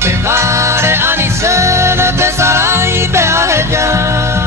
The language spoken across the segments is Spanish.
pensare anni se ne penserai per già.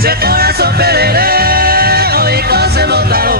Se corazón perere, hoy se montaron.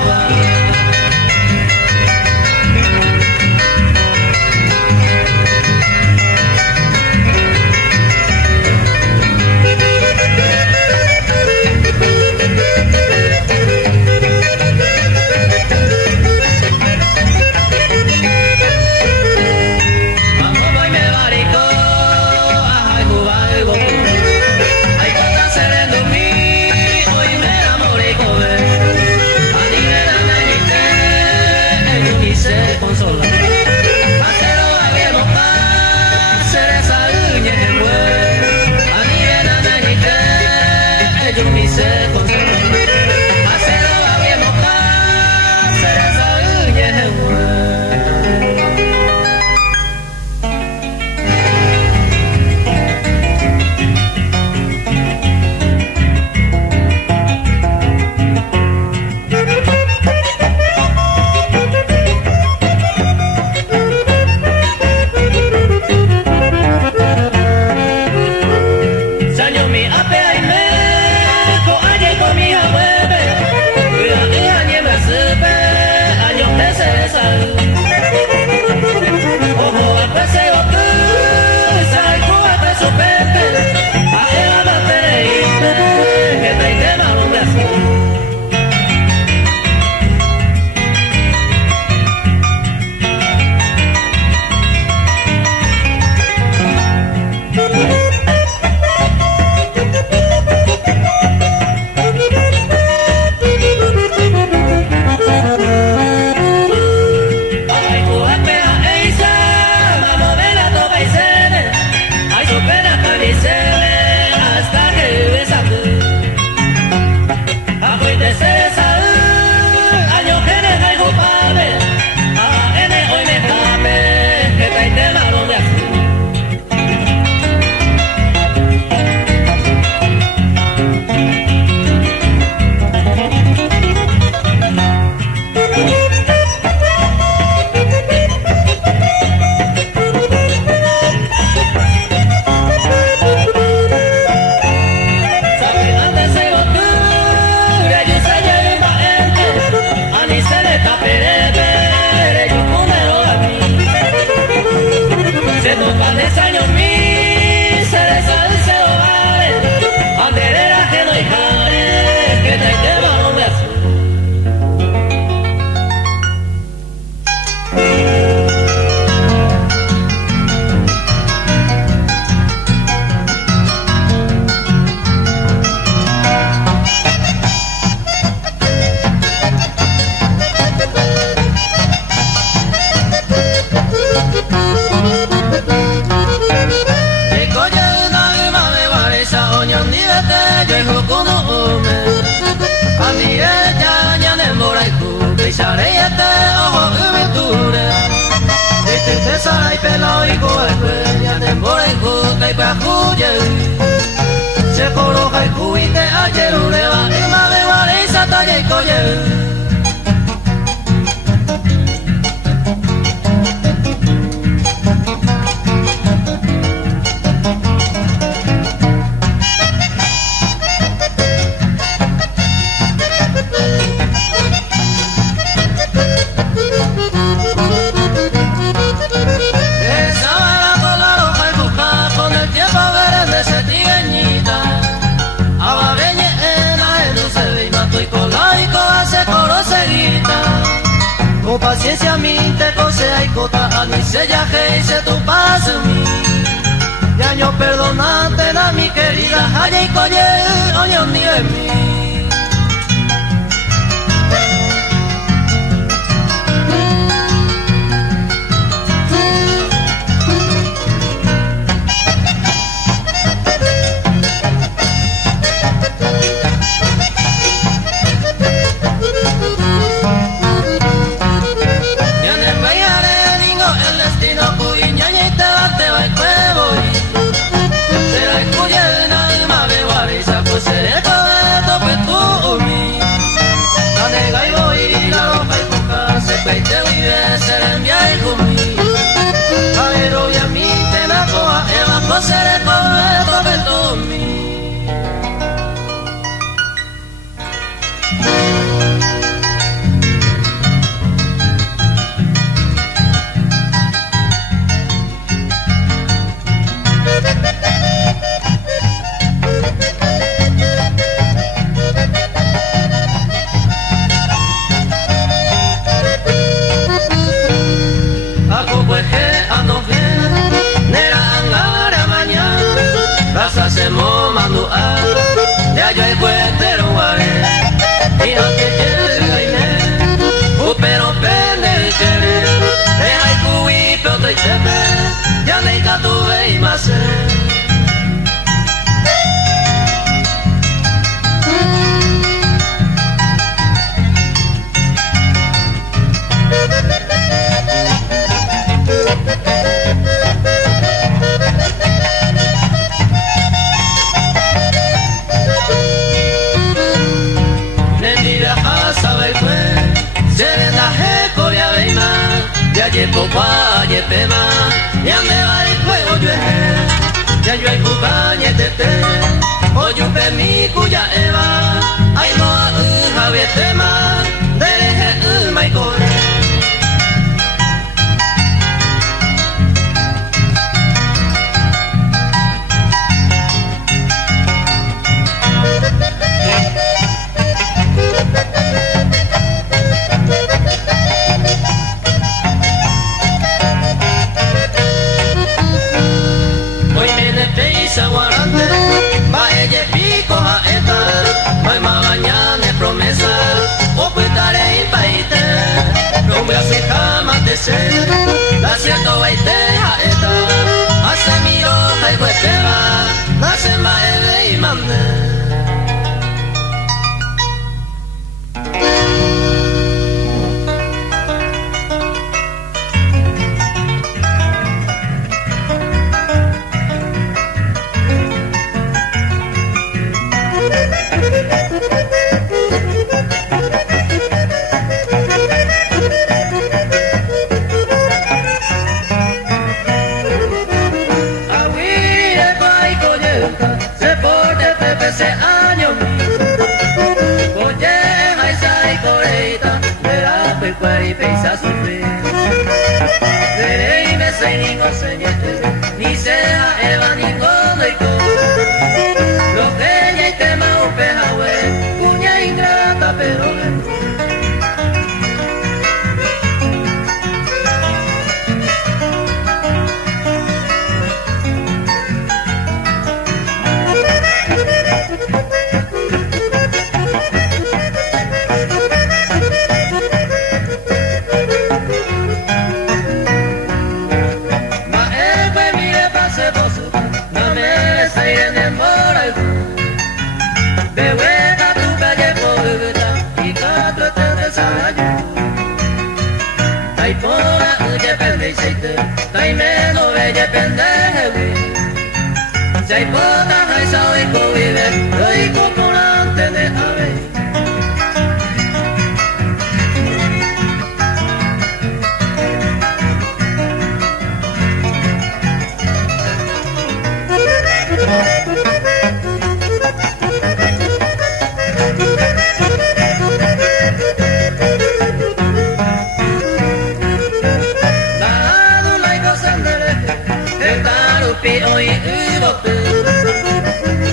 sai pelo y coe ya te mora y coe pa cuye se coro hay cuite ayer ureba y ma de varesa talla y coye con paciencia mi te cosea y cota a mi sella que se tu paso mi y año perdonante la mi querida haya y coye oye un día en mí. Te vive ser en viaje conmigo, a ver obviamente la coa eva seré poeta de Tommy. Hacemos manual, ya yo hay cuetero guare, y no te llegue, pero pene chere, de hay cui pero te chepe, ya me catuve y más. Yepo pa yepema, yande vai fuego yue, ya yo hay cubañe tete, oyupe mi cuya eva, ay no javietema, dereje maikore. La siento baite jaeta, hace miro jaigo eteba, nace maele y mande. Ese año oye, maisa y coreita, verá pecuar y peisa sufrir. Veré y me sé ni no señete, ni sea eva ni godoico. Lo que ella y tema un pejahue, cuña ingrata pero Taimeno belle pendeje, sei pota hai sao e covive, doi coponante de ave.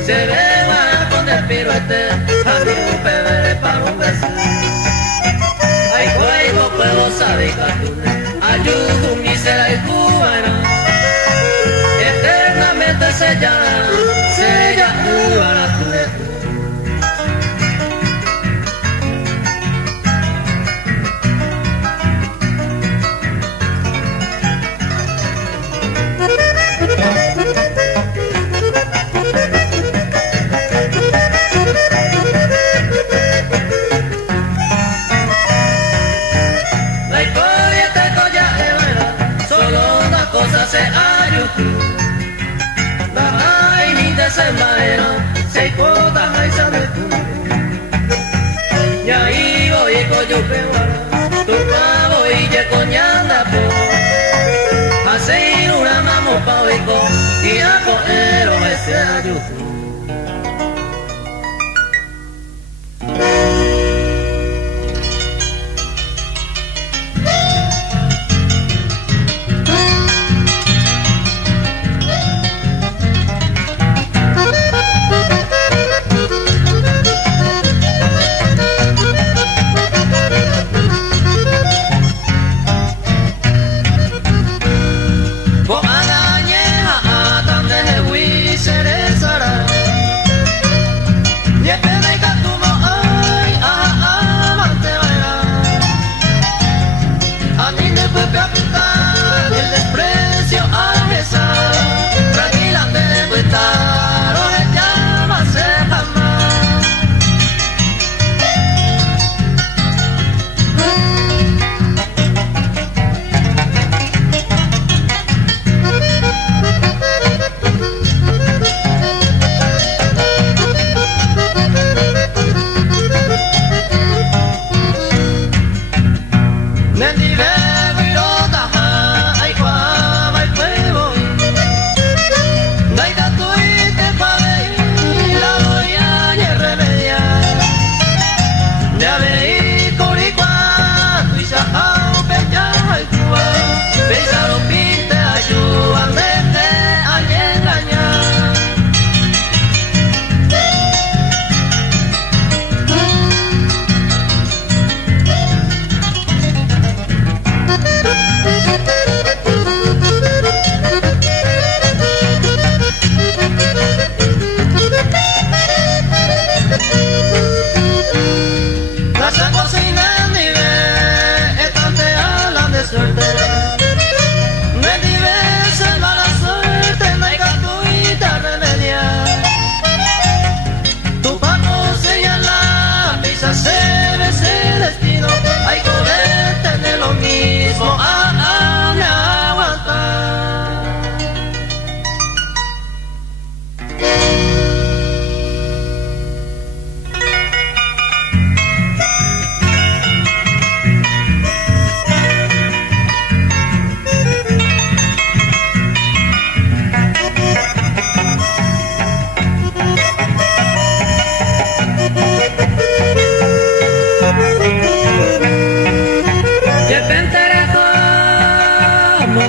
Se ve mal con el piruete, a mi un pedere para un beso. Ay, juego, puedo saber que ayudo mi será el cubano. Eternamente sella para tu letra. Sei kota haisa de tu. Ya igo y coyo peora, tu pavo y ye coñanda po. Hace una mamo pa oico y a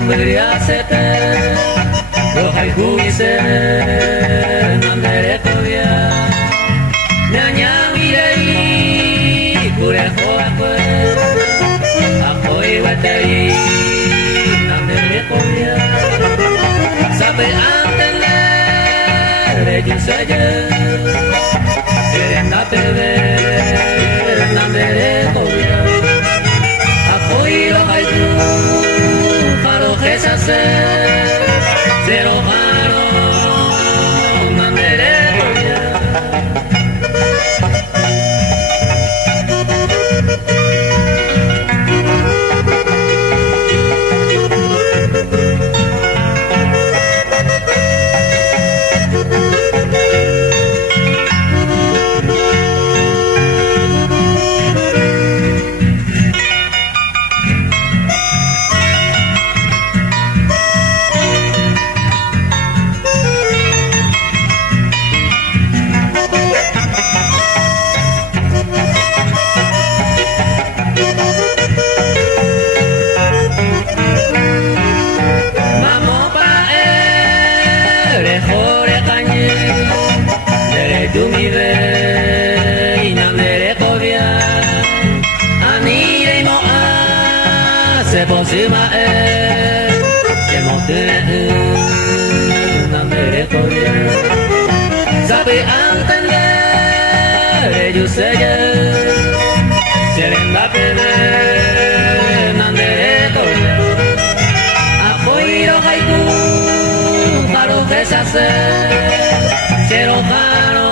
Namuriasete, Rohai Huise, Nandere Kovia, Nyanya Mirei, Kureho Akwe, Akoi Watei, Nandere Kovia, Sampai Antele, Reju saja, Serenda Teve, Nandere Kovia, Akoi Rohai Jesase, zero jaro, mandere goya. Sima se monte Nandere Kovia, sabe entender ellos ella, serenda pede Nandere Kovia, apoyo haiku, jaro deshace, cero jaro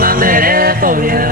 Nandere Kovia.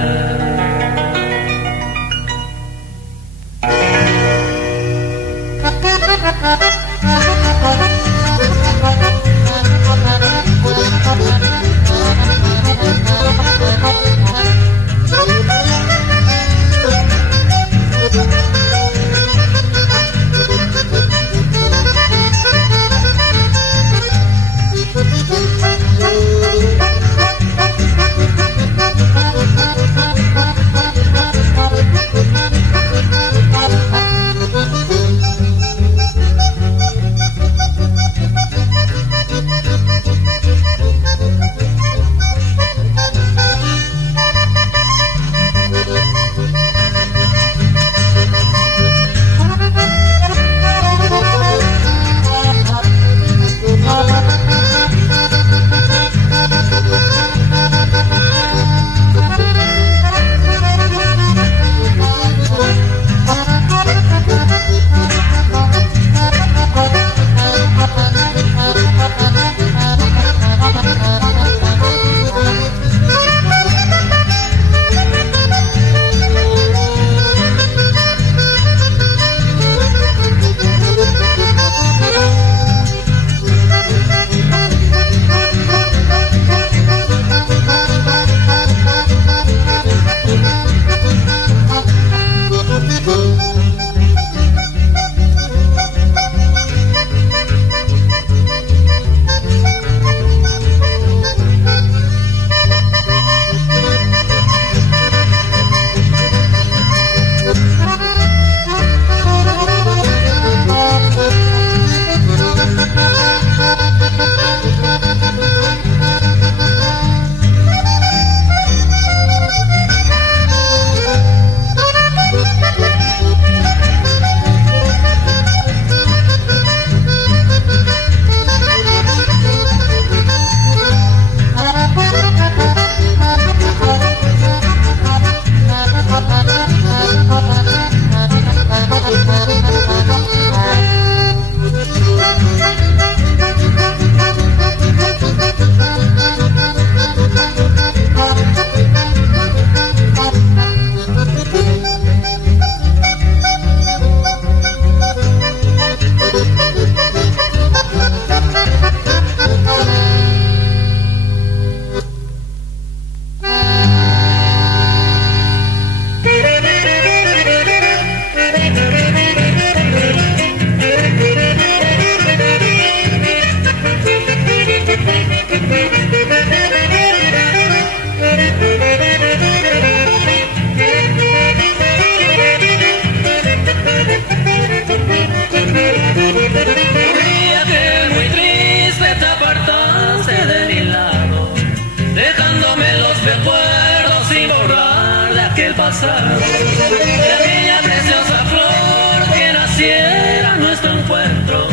del pasado, de aquella preciosa flor que naciera nuestro encuentro.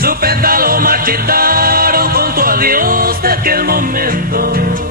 Su pétalo marchitaron con tu adiós de aquel momento.